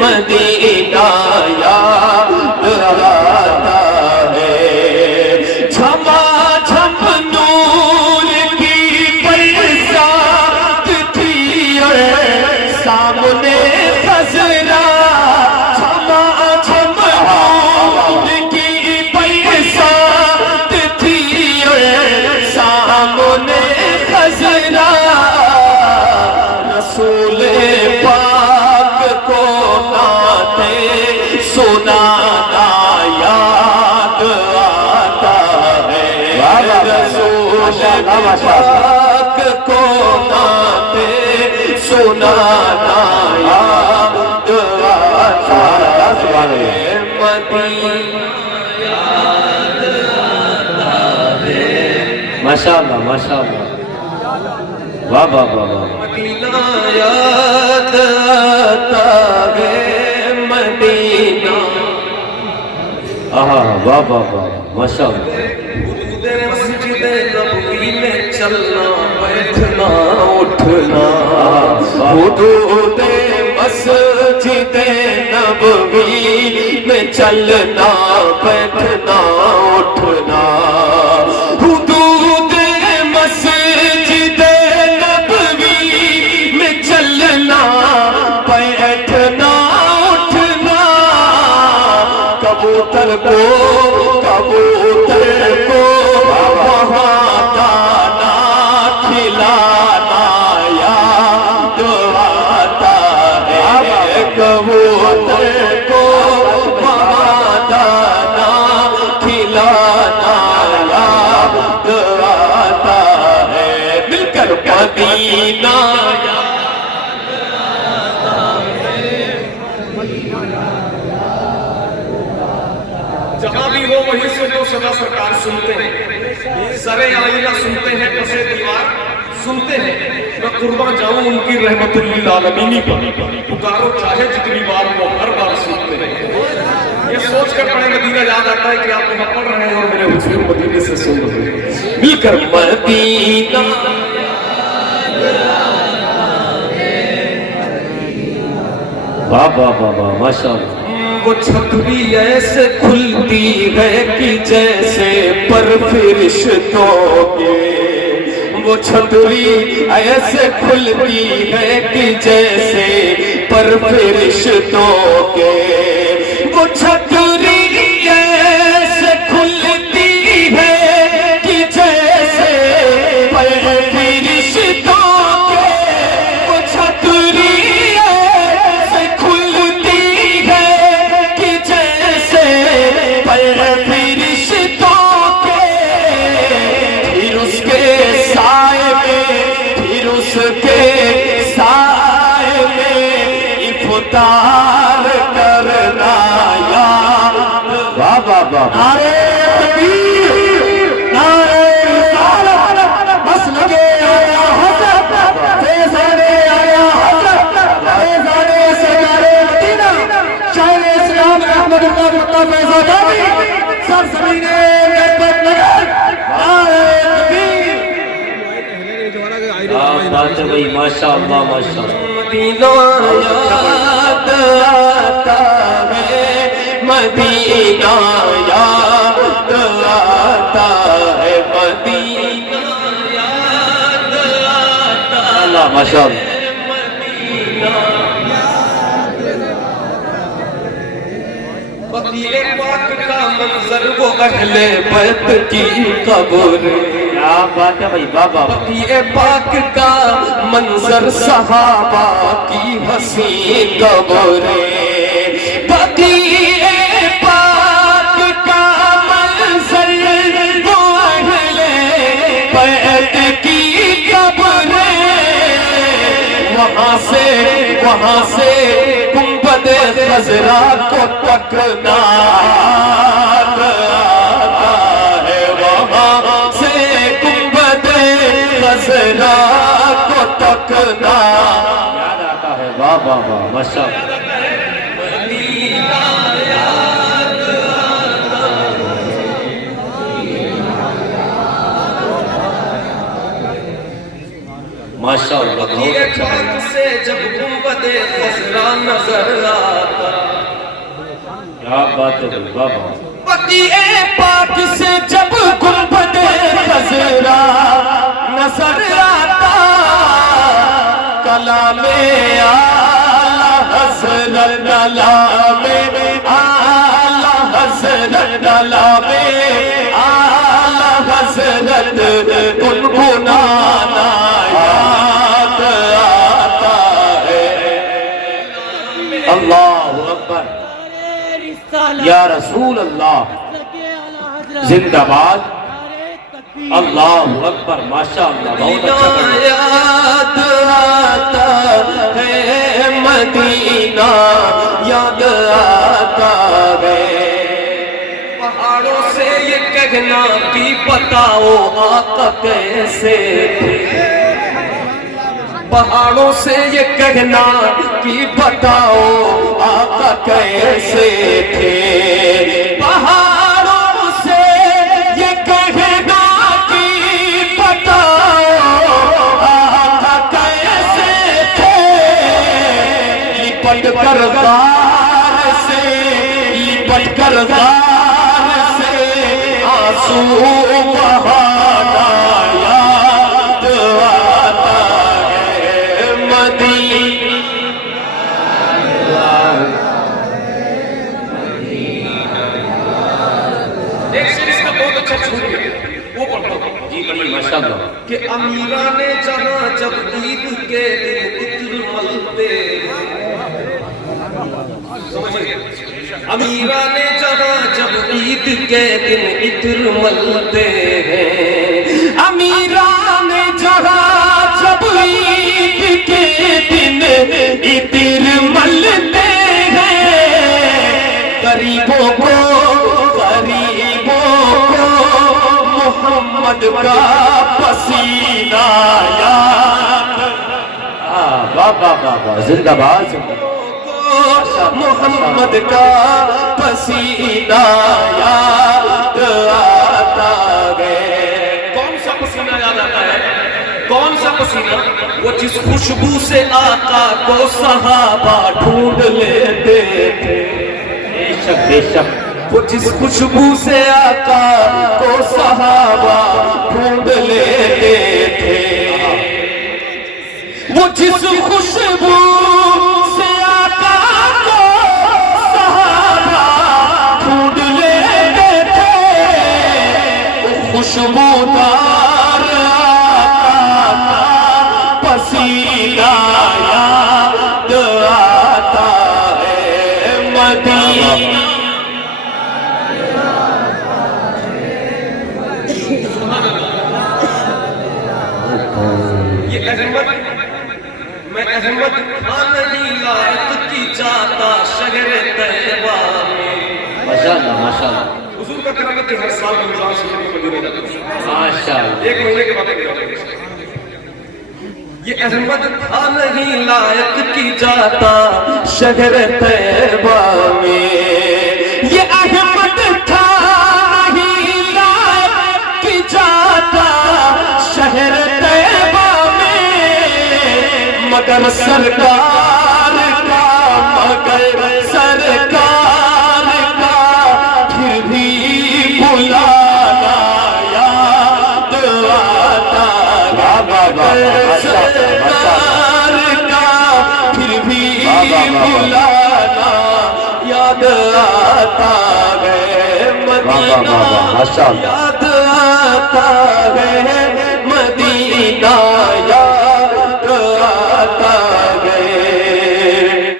مدینہ یاد آتا ہے جھما جھم نور کی برسات تھی اور سامنے خضرا جھما جھم نور کی برسات تھی اور سامنے خضرا رسول پاک کو ناتے سنانا یاد آتا ہے رسول پاک کو ناتے سنانا یاد آتا ہے مدینہ یاد آتا ہے ماشاءاللہ ماشاءاللہ واہ واہ واہ واہ مدینہ یاد آتا ہے مدینہ آہا واہ واہ واہ ماشاءاللہ حدود مسجد نبوی میں چلنا بیٹھنا اٹھنا حدود مسجد نبوی میں چلنا بیٹھنا اٹھنا حدود مسجد نبوی میں چلنا بیٹھنا اٹھنا کبوتر کو وہاں دانا کھلانا یاد آتا ہے کبوتر کو وہاں دانا کھلانا یاد آتا ہے مل کر مدینہ جہاں بھی ہو وہیں سے جو صدا سرکار سنتے ہیں سرے آئینہ سنتے ہیں پسے دیوار سنتے ہیں میں قربان جاؤں ان کی رحمت للعالمینی پر پکارو چاہے جتنی بار وہ ہر بار سنتے ہیں یہ سوچ کر پڑھے مدینہ یاد آتا ہے کہ آپ وہاں پڑھ رہے ہیں اور میرے حضور مدینے سے سن رہے ہیں مل کر مدینہ واہ واہ واہ واہ ماشاءاللہ وہ چھتری ایسے کھلتی ہے کہ جیسے پر فرشتوں کے وہ چھتری ایسے کھلتی ہے کہ جیسے پر فرشتوں کے وہ چھتری ایسے کھلتی ہے کہ جیسے پر فرشتوں کے وہ چھتری ایسے کھلتی ہے کہ جیسے پر فرشتوں کے پھر اس کے سائے میں افطار کرنا یاد واہ واہ واہ نعرے تکبیر نعرے رسالت مسلک آیا حضرت فیضان آیا حضرت فیضان سرکار مدینہ شاہد اسلام احمد اللہ مطلع فیضان سرزمین نعمت نگر نعرے تکبیر بات ہے بھائی ماشاءاللہ ماشاءاللہ مدینہ یاد آتا ہے مدینہ یاد آتا ہے مدینہ یاد آتا اللہ ماشاءاللہ بقیع پاک کا منظر وہ اہل بیت کی قبر کیا بات ہے بھائی واہ واہ بقیع پاک کا منظر صحابہ کی حسین قبر بقیع پاک کا منظر وہ اہل بیت کی قبر وہاں سے گنبد خضرا کو تکنا آتا ہے وہاں سے گنبد خضرا کو تکنا یاد آتا ہے واہ واہ واہ ماشاءاللہ ماشاءاللہ بقیع پاک سے جب گنبد خضرا نظر آتا کیا بات ہے بابا بقیع پاک سے جب گنبد خضرا نظر آتا کلام اعلیٰ حضرت کلام اعلیٰ حضرت کلام اعلیٰ حضرت گنگنانا یاد آتا ہے اللہ اکبر یا رسول اللہ زندہ باد اللہ اکبر ماشاءاللہ بہت اچھا یاد آتا ہے مدینہ یاد آتا ہے پہاڑوں سے یہ کہنا کہ بتاؤ آقا کیسے تھے پہاڑوں سے یہ کہنا کہ بتاؤ آقا کیسے تھے پہاڑوں سے یہ کہنا کہ بتاؤ آقا کیسے تھے لپٹ کر غار سے لپٹ کر غار سے آنسو بہانا یاد آتا ہے مدینہ ایک سیریز کا بہت اچھا چھوٹ گیا وہ پڑھتا ہوں جی بڑی ماشاءاللہ کہ امیران جہاں جب عید کے دن عطر ملتے امیران جہاں جب عید کے دن عطر ملتے ہیں امیران جہاں جب عید کے دن عطر ملتے ہیں غریبوں کو محمد کا پسینہ یاد بابا بابا زندہ باد محمد کا پسینہ یاد آتا ہے کون سا پسینہ یاد آتا ہے کون سا پسینہ وہ جس خوشبو سے آقا کو صحابہ ڈھونڈ لیتے تھے بے شک بے شک وہ جس خوشبو سے آقا کو صحابہ ڈھونڈ لیتے تھے وہ جس خوشبو سے آقا کو صحابہ ڈھونڈ لیتے تھے وہ خوشبودار آقا کا پسینہ یاد آتا ہے مدینہ یہ احمد میں احمد خان نہیں لائق کی جاتا شہر طیبہ میں ماشاءاللہ ماشاءاللہ حضور کا کرم ہے کہ ہر سال رمضان شریف میں مدینہ جاتا ہوں ماشاءاللہ ایک مہینے کے بعد ایک جاتا ہوں یہ احمد تھا نہیں لائق کی جاتا شہر طیبہ میں یہ احمد تھا نہیں لائق کی جاتا شہر طیبہ میں مگر سرکار کا پھر بھی بلانا یاد آتا سرکار کا پھر بھی بلانا یاد آتا ہے مدینہ یاد آتا ہے